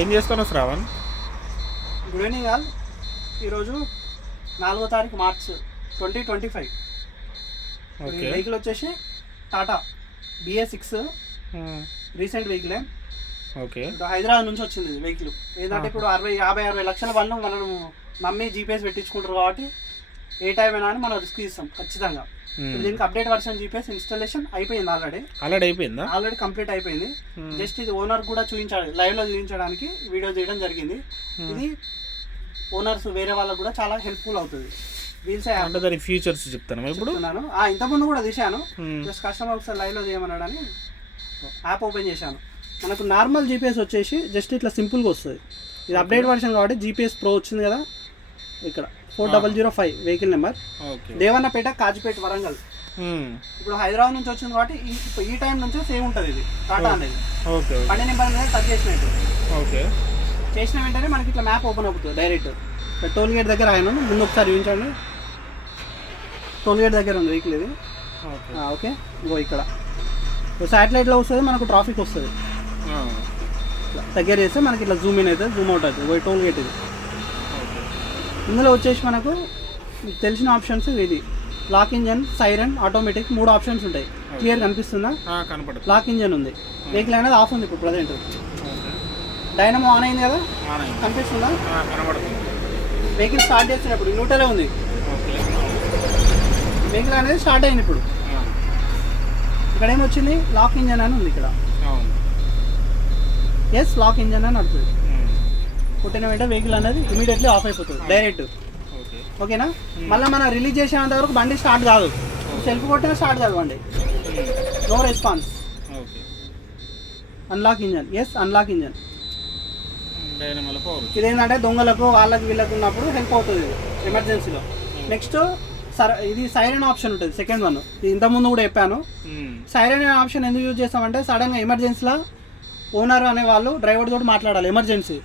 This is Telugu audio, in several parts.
ఏం చేస్తున్నావు శ్రావణ్? Good evening all. ఈరోజు 4వ తారీఖు మార్చ్ 2025. వెహికల్ వచ్చేసి టాటా BA6 రీసెంట్ వెహికలే. ఓకే. హైదరాబాద్ నుంచి వచ్చింది వెహికల్. ఏంటంటే ఇప్పుడు 50-60 లక్షల వాళ్ళు మనం నమ్మి GPS పెట్టించుకుంటారు కాబట్టి ఏ టైం అయినా అని మనం రిస్క్ ఇస్తాం ఖచ్చితంగా. దీనికి అప్డేట్ వర్షన్ GPS ఇన్స్టాలేషన్ అయిపోయింది. ఆల్రెడీ కంప్లీట్ అయిపోయింది. జస్ట్ ఇది ఓనర్ కూడా చూపించాలి, లైవ్ లో చూపించడానికి వీడియో చేయడం జరిగింది. ఇది ఓనర్స్ వేరే వాళ్ళకు కూడా చాలా హెల్ప్ఫుల్ అవుతుంది. వీల్స్ అంటే దాని ఫీచర్స్ చెప్తాను ఇప్పుడు. ఇంతకుముందు కూడా తీశాను, జస్ట్ కస్టమర్ ఒకసారి లైవ్ లో చేయమన్నాడని యాప్ ఓపెన్ చేశాను. మనకు నార్మల్ GPS వచ్చేసి జస్ట్ ఇట్లా సింపుల్గా వస్తుంది. ఇది అప్డేట్ వర్షన్ కాబట్టి GPS Pro వచ్చింది కదా, ఇక్కడ 4005 వెహికల్ నెంబర్, దేవన్నపేట, కాజిపేట, వరంగల్. ఇప్పుడు హైదరాబాద్ నుంచి వచ్చింది కాబట్టి ఈ టైం నుంచి సేమ్ ఉంటుంది ఇది టాటా అనేది. బండి నెంబర్ అనేది టచ్ చేసినట్టు చేసిన వెంటనే మనకి ఇట్లా మ్యాప్ ఓపెన్ అవుతుంది డైరెక్ట్. టోల్ గేట్ దగ్గర ఆయన ముందు ఒకసారి చూపించండి. టోల్ గేట్ దగ్గర ఉంది వెహికల్ ఇది. ఓకే, ఇంకో ఇక్కడ శాటిలైట్లో వస్తుంది, మనకు ట్రాఫిక్ వస్తుంది. దగ్గర చేస్తే మనకి ఇట్లా జూమ్ ఇన్ అవుతుంది, జూమ్ అవుట్ అవుతుంది. టోల్ గేట్ ఇది. ఇందులో వచ్చేసి మనకు తెలిసిన ఆప్షన్స్ ఇది lock engine, siren, automatic 3 options ఉంటాయి. క్లియర్ కనిపిస్తుందా? లాక్ ఇంజన్ ఉంది, వెహికల్ అనేది ఆఫ్ ఉంది ఇప్పుడు ప్రజెంట్. డైనమో ఆన్ అయింది కదా, కనిపిస్తుందా? వెహికల్ స్టార్ట్ చేస్తున్నప్పుడు న్యూట్రలే ఉంది, వెహికల్ అనేది స్టార్ట్ అయింది. ఇప్పుడు ఇక్కడ ఏమొచ్చింది, లాక్ ఇంజన్ అని ఉంది ఇక్కడ. ఎస్, లాక్ ఇంజన్ అని నడుతుంది. కొట్టిన వెంటనే వెహికల్ అనేది ఇమీడియట్లీ ఆఫ్ అయిపోతుంది డైరెక్ట్. ఓకేనా? మళ్ళీ మనం రిలీజ్ చేసేంత వరకు బండి స్టార్ట్ కాదు. సెల్ఫ్ కొట్టినా స్టార్ట్ కాదు బండి, no response. Unlock engine, yes unlock engine. ఇదేంటంటే దొంగలకు వాళ్ళకి వీళ్ళకి ఉన్నప్పుడు హెల్ప్ అవుతుంది ఎమర్జెన్సీలో. నెక్స్ట్ ఇది సైరన్ ఆప్షన్ ఉంటుంది, సెకండ్ వన్. ఇంతకుముందు కూడా చెప్పాను. సైరన్ ఆప్షన్ ఎందుకు యూజ్ చేస్తామంటే సడన్గా ఎమర్జెన్సీలో ఓనర్ అనే వాళ్ళు డ్రైవర్ తోటి మాట్లాడాలి. ఎమర్జెన్సీ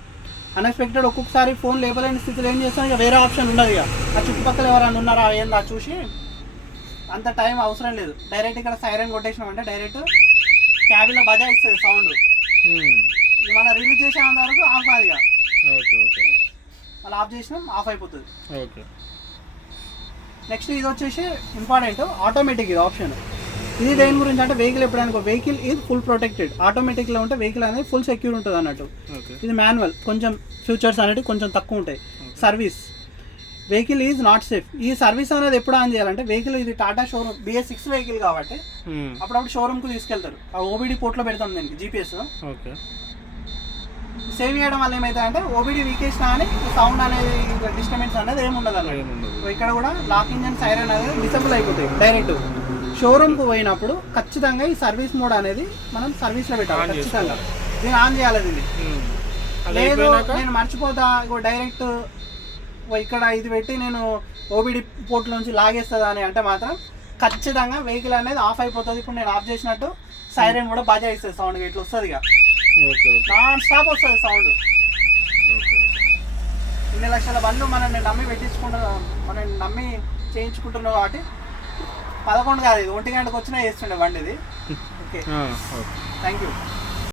అన్ఎక్స్పెక్టెడ్ ఒక్కొక్కసారి ఫోన్ లేపలేని స్థితిలో ఏం చేస్తాం, ఇక వేరే ఆప్షన్ ఉండదు. ఇక ఆ చుట్టుపక్కల ఎవరైనా ఉన్నారా ఏందా చూసి అంత టైం అవసరం లేదు. డైరెక్ట్ ఇక్కడ సైరన్ కొట్టేసినామంటే డైరెక్ట్ క్యాబిన్లో బజాయిస్తుంది సౌండ్. మనం రిలీజ్ చేసేంత వరకు ఆఫ్ కాదు. ఇక మళ్ళీ ఆఫ్ చేసినాం, ఆఫ్ అయిపోతుంది. నెక్స్ట్ ఇది వచ్చేసి ఇంపార్టెంట్, ఆటోమేటిక్. ఇది ఆప్షన్. ఇది దేని గురించి అంటే వెహికల్ ఎప్పుడైనా వెహికల్ ఈజ్ ఫుల్ ప్రొటెక్టెడ్. ఆటోమేటిక్లో ఉంటే వెహికల్ అనేది ఫుల్ సెక్యూర్ ఉంటుంది అన్నట్టు. ఇది మాన్యువల్, కొంచెం ఫ్యూచర్స్ అనేవి కొంచెం తక్కువ ఉంటాయి. Service, vehicle is not safe. ఈ సర్వీస్ అనేది ఎప్పుడు ఆన్ చేయాలంటే వెహికల్ ఇది టాటా షోరూమ్ BA6 వెహికల్ కాబట్టి అప్పుడప్పుడు షోరూమ్కి తీసుకెళ్తారు. ఆ OBD పోర్ట్లో పెడతాం దీనికి GPS. సేవ్ చేయడం వల్ల ఏమవుతాయంటే OBD వీకేసిన అని సౌండ్ అనేది డిస్టర్బెన్స్ అనేది ఏముండదు అన్నట్టు. ఇక్కడ కూడా లాక్ ఇంజన్, సైరన్ అనేది డిసేబుల్ అయిపోతాయి. డైరెక్ట్ షోరూమ్కి పోయినప్పుడు ఖచ్చితంగా ఈ సర్వీస్ మోడ్ అనేది మనం సర్వీస్లో పెట్టాలి. ఖచ్చితంగా దీన్ని ఆన్ చేయాలి. దీన్ని లేదు నేను మర్చిపోతా డైరెక్ట్ ఇక్కడ ఇది పెట్టి నేను OBD పోర్ట్ నుంచి లాగేస్తుందా అని అంటే మాత్రం ఖచ్చితంగా వెహికల్ అనేది ఆఫ్ అయిపోతుంది. ఇప్పుడు నేను ఆఫ్ చేసినట్టు సైరన్ కూడా బజాయిస్తుంది, సౌండ్ ఇట్లా వస్తుంది. ఇక నాన్ స్టాప్ వస్తుంది సౌండ్. ఇన్ని లక్షల బండ్లు మనం నమ్మి పెట్టించుకుంటున్నాం, మనం నమ్మి చేయించుకుంటున్నాం కాబట్టి 11 కాదు, ఇది 1 గంటకు వచ్చినా చేస్తుండే బండి ఇది. Okay, thank you.